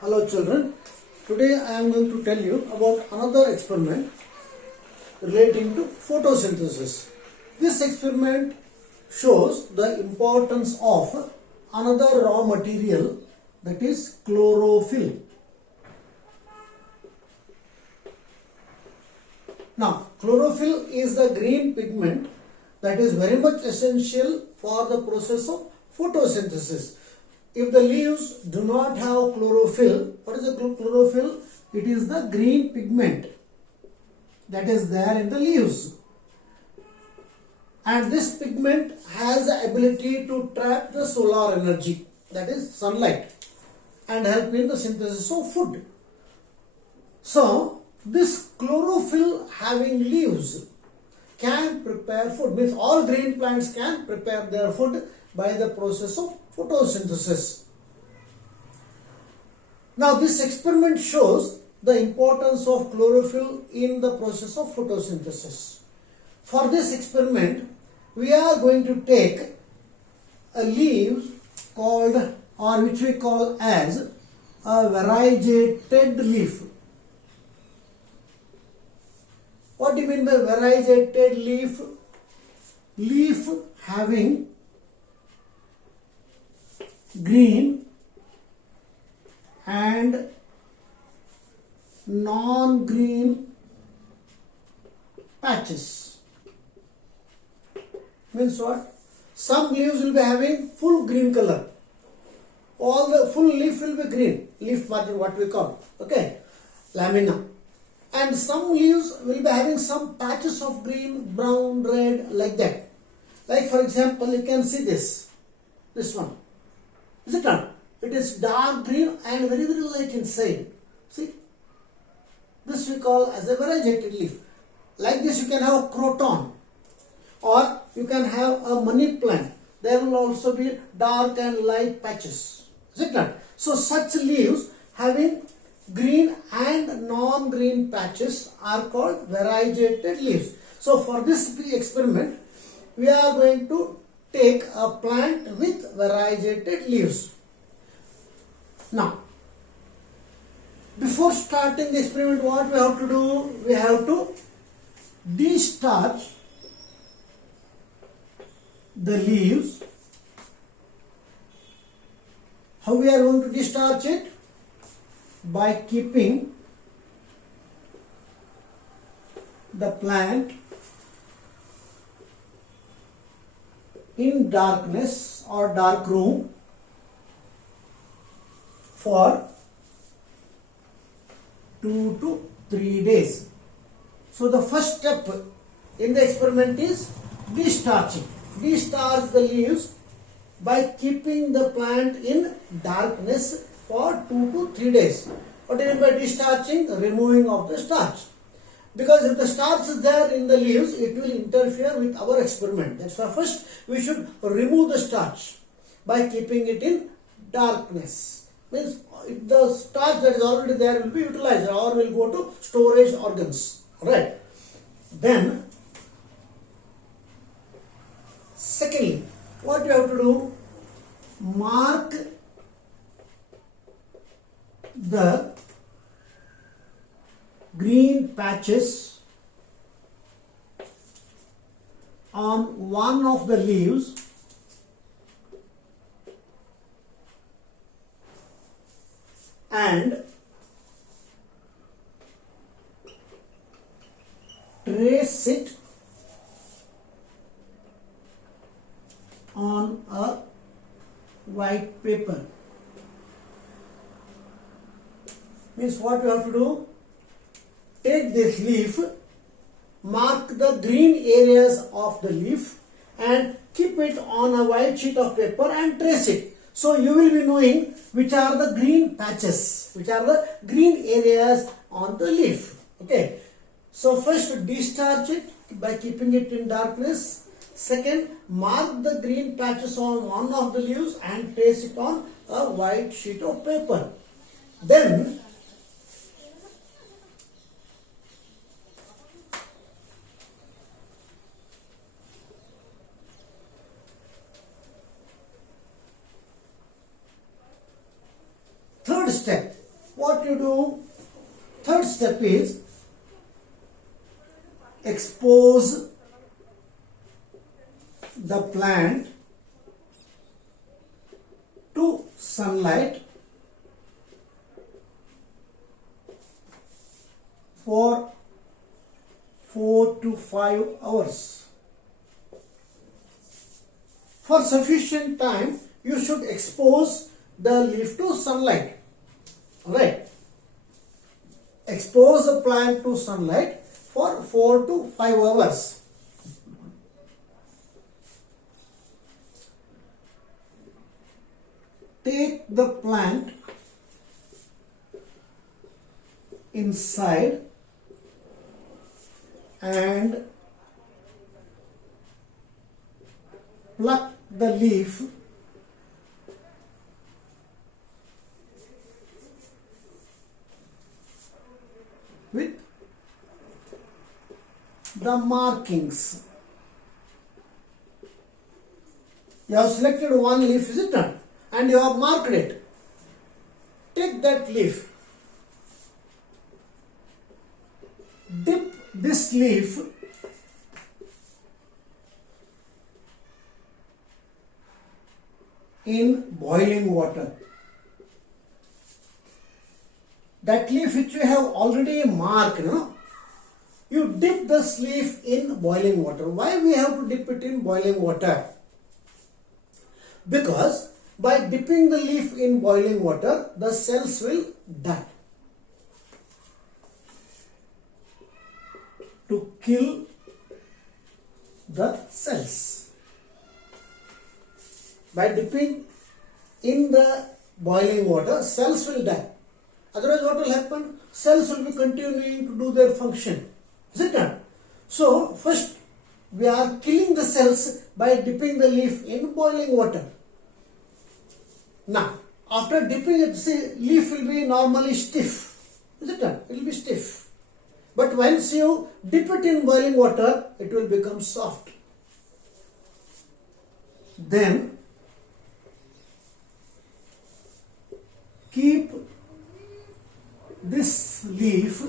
Hello children, today I am going to tell you about another experiment relating to photosynthesis. This experiment shows the importance of another raw material, that is chlorophyll. Now, chlorophyll is the green pigment that is very much essential for the process of photosynthesis. If the leaves do not have chlorophyll, what is the chlorophyll? It is the green pigment that is there in the leaves. And this pigment has the ability to trap the solar energy, that is sunlight, and help in the synthesis of food. So, this chlorophyll having leaves can prepare food, means all green plants can prepare their food by the process of photosynthesis. Now this experiment shows the importance of chlorophyll in the process of photosynthesis. For this experiment, we are going to take a leaf called, or which we call as a variegated leaf. What do you mean by variegated leaf? Leaf having green and non-green patches. Means what? Some leaves will be having full green color. All the full leaf will be green. Leaf margin, what we call. Okay. Lamina. And some leaves will be having some patches of green, brown, red, like that. Like for example, you can see this one. Is it not? It is dark green and very light inside. See? This we call as a variegated leaf. Like this you can have a croton, or you can have a money plant. There will also be dark and light patches. Is it not? So such leaves having green and non-green patches are called variegated leaves. So for this experiment, we are going to take a plant with variegated leaves. Now, before starting the experiment, what we have to do? We have to destarch the leaves. How we are going to destarch it? By keeping the plant in darkness or dark room for 2 to 3 days. So the first step in the experiment is destarching. Destarch the leaves by keeping the plant in darkness for 2 to 3 days. What do you mean by destarching? Removing of the starch. Because if the starch is there in the leaves, it will interfere with our experiment. That's why first we should remove the starch by keeping it in darkness. Means if the starch that is already there will be utilized or will go to storage organs. Alright. Then, secondly, what you have to do? Mark the green patches on one of the leaves and trace it on a white paper. Means what we have to do? Take this leaf, mark the green areas of the leaf and keep it on a white sheet of paper and trace it. So you will be knowing which are the green patches, which are the green areas on the leaf. Okay. So first destarch it by keeping it in darkness. Second, mark the green patches on one of the leaves and trace it on a white sheet of paper. Then step. what you do, third step is expose the plant to sunlight for 4 to 5 hours. For sufficient time, you should expose the leaf to sunlight. Alright. Expose the plant to sunlight for 4 to 5 hours. Take the plant inside and pluck the leaf with the markings. You have selected one leaf, is it not? And you have marked it. Take that leaf, dip this leaf in boiling water. That leaf which you have already marked, you dip this leaf in boiling water. Why we have to dip it in boiling water? Because by dipping the leaf in boiling water, the cells will die. To kill the cells. By dipping in the boiling water, cells will die. Otherwise, what will happen? Cells will be continuing to do their function. Is it not? So, first we are killing the cells by dipping the leaf in boiling water. Now, after dipping it, see, leaf will be normally stiff. Is it not? It will be stiff. But once you dip it in boiling water, it will become soft. Then, keep this leaf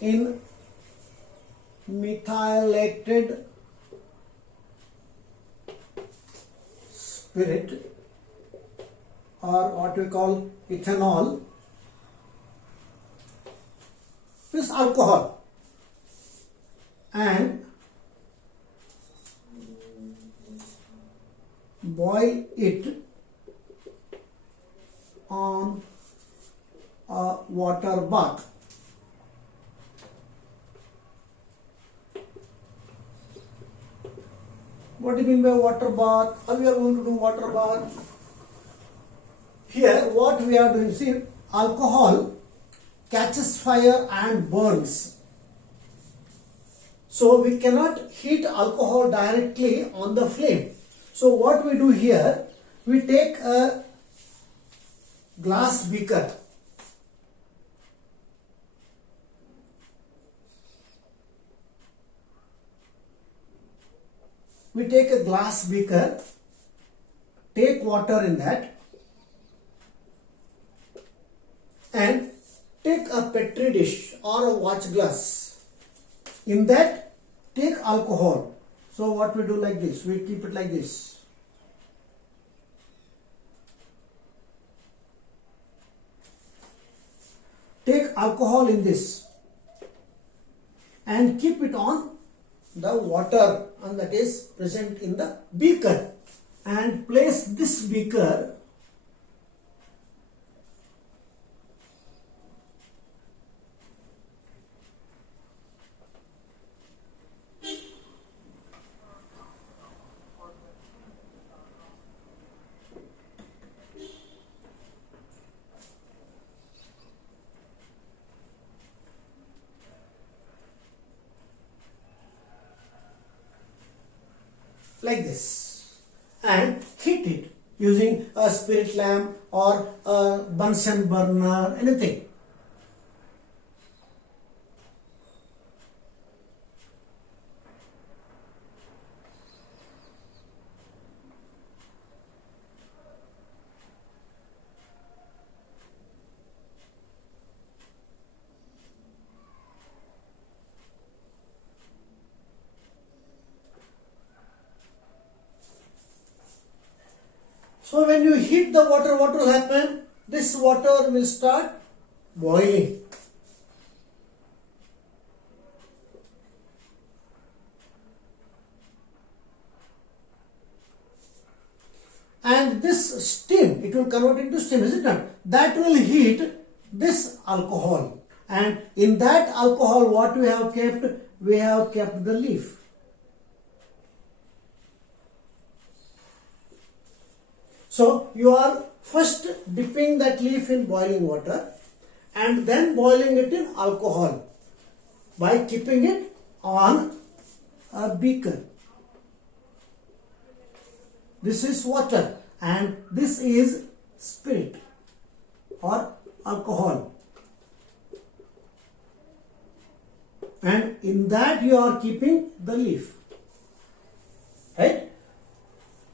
in methylated spirit, or what we call ethanol, this alcohol, and boil it on a water bath. What do you mean by water bath? How we are going to do water bath? Here what we are doing, see, alcohol catches fire and burns. So we cannot heat alcohol directly on the flame. So what we do here, we take a glass beaker. We take a glass beaker, take water in that, and take a petri dish or a watch glass. In that, take alcohol. So what we do like this, we keep it like this. Take alcohol in this and keep it on the water, and that is present in the beaker, and place this beaker like this and heat it using a spirit lamp or a Bunsen burner, anything. So when you heat the water, what will happen? This water will start boiling. And this steam, it will convert into steam, is it not? That will heat this alcohol. And in that alcohol, what we have kept? We have kept the leaf. So you are first dipping that leaf in boiling water and then boiling it in alcohol by keeping it on a beaker. This is water and this is spirit or alcohol. And in that you are keeping the leaf. Right?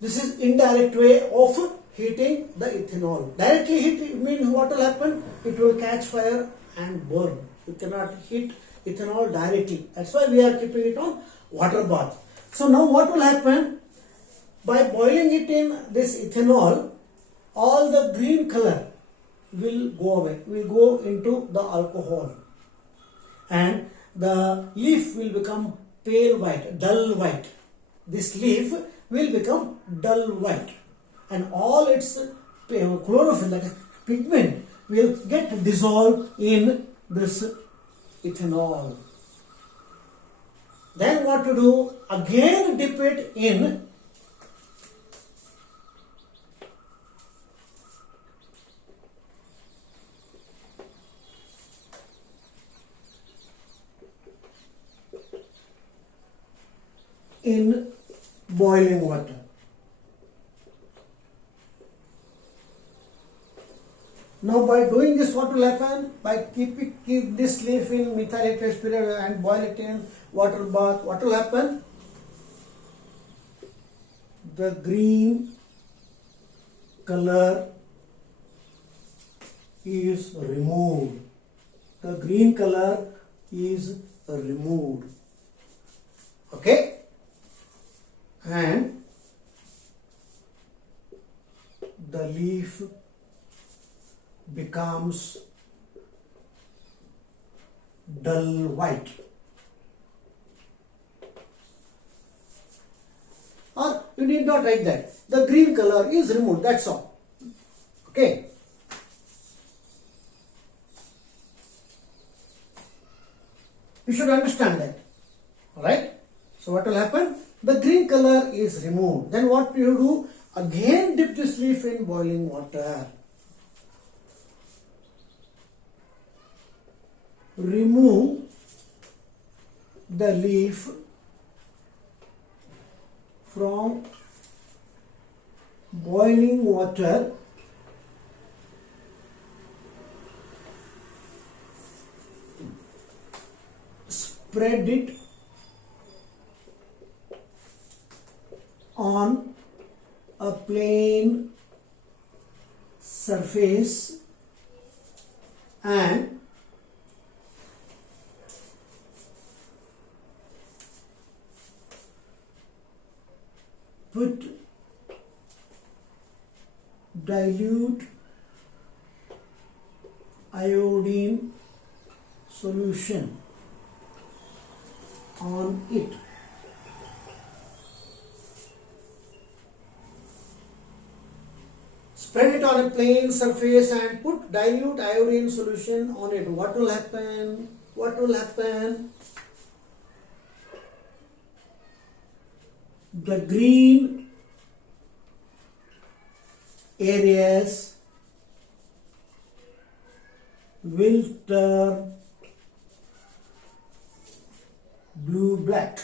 This is indirect way of heating the ethanol. Directly heat means what will happen? It will catch fire and burn. You cannot heat ethanol directly. That's why we are keeping it on water bath. So now what will happen? By boiling it in this ethanol, all the green color will go away, will go into the alcohol. And the leaf will become pale white, dull white. This leaf will become dull white. And all its chlorophyll, that is pigment, will get dissolved in this ethanol. Then what to do? Again dip it in boiling water. Now by doing this, what will happen? By keep this leaf in methylated spirit and boil it in water bath, what will happen? The green color is removed. The green color is removed. Okay? And the leaf becomes dull white. Or you need not write that. The green color is removed, that's all. Okay. You should understand that. Alright? So what will happen? The green color is removed. Then what you do? Again dip this leaf in boiling water. Remove the leaf from boiling water spread it on a plain surface and put dilute iodine solution on it. Spread it on a plain surface and put dilute iodine solution on it. What will happen? What will happen? The green areas will turn blue-black.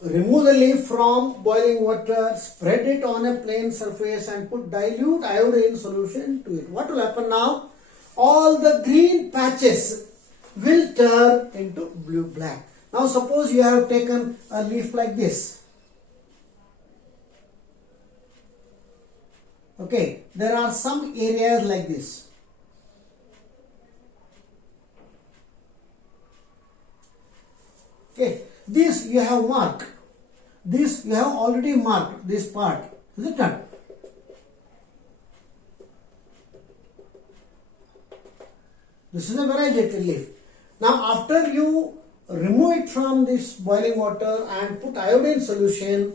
Remove the leaf from boiling water, spread it on a plain surface and put dilute iodine solution to it. What will happen now? All the green patches will turn into blue-black. Now suppose you have taken a leaf like this. Okay, there are some areas like this. Okay, this you have marked. This you have already marked this part. Is it not? This is a variegated leaf. Now after you remove it from this boiling water and put iodine solution,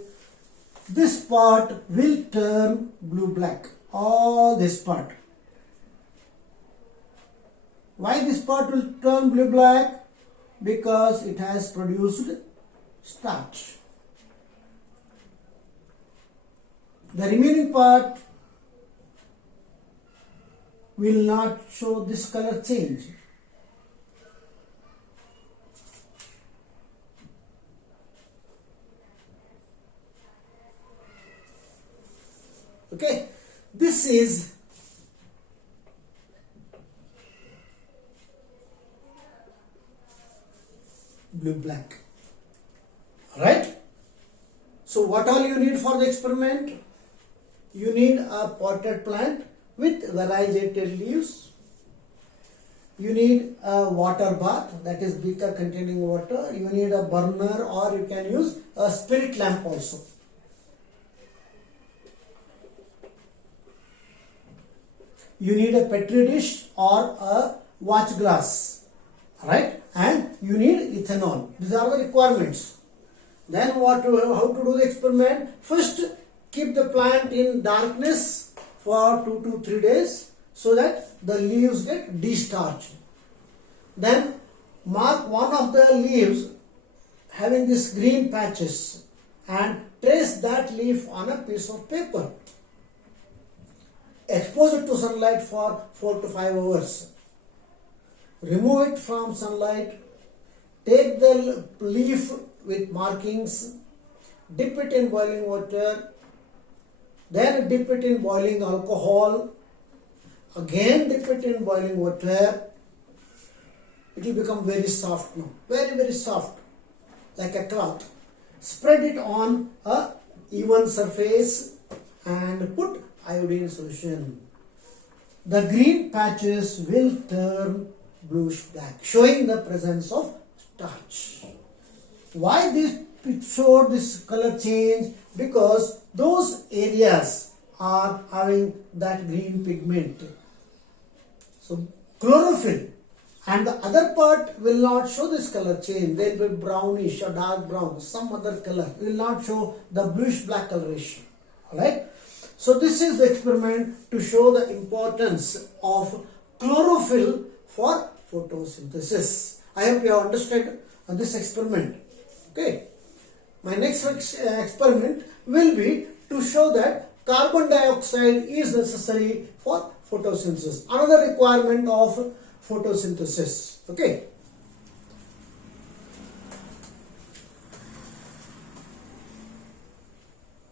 this part will turn blue-black. All this part. Why this part will turn blue-black? Because it has produced starch. The remaining part will not show this color change. Okay, this is blue-black. Alright? So what all you need for the experiment? You need a potted plant with variegated leaves. You need a water bath, that is beaker containing water. You need a burner, or you can use a spirit lamp also. You need a petri dish or a watch glass, right? And you need ethanol. These are the requirements. Then how to do the experiment? First, keep the plant in darkness for 2 to 3 days so that the leaves get destarched. Then mark one of the leaves having these green patches and trace that leaf on a piece of paper. Expose it to sunlight for 4 to 5 hours. Remove it from sunlight. Take the leaf with markings, dip it in boiling water, then dip it in boiling alcohol, again dip it in boiling water. It will become very soft now, very soft, like a cloth. Spread it on a even surface and put iodine solution. The green patches will turn bluish black, showing the presence of starch. Why it showed this color change? Because those areas are having that green pigment. So chlorophyll, and the other part will not show this color change. They will be brownish or dark brown, some other color. It will not show the bluish black coloration. Alright. So this is the experiment to show the importance of chlorophyll for photosynthesis. I hope you have understood this experiment. Okay. My next experiment will be to show that carbon dioxide is necessary for photosynthesis. Another requirement of photosynthesis. Okay.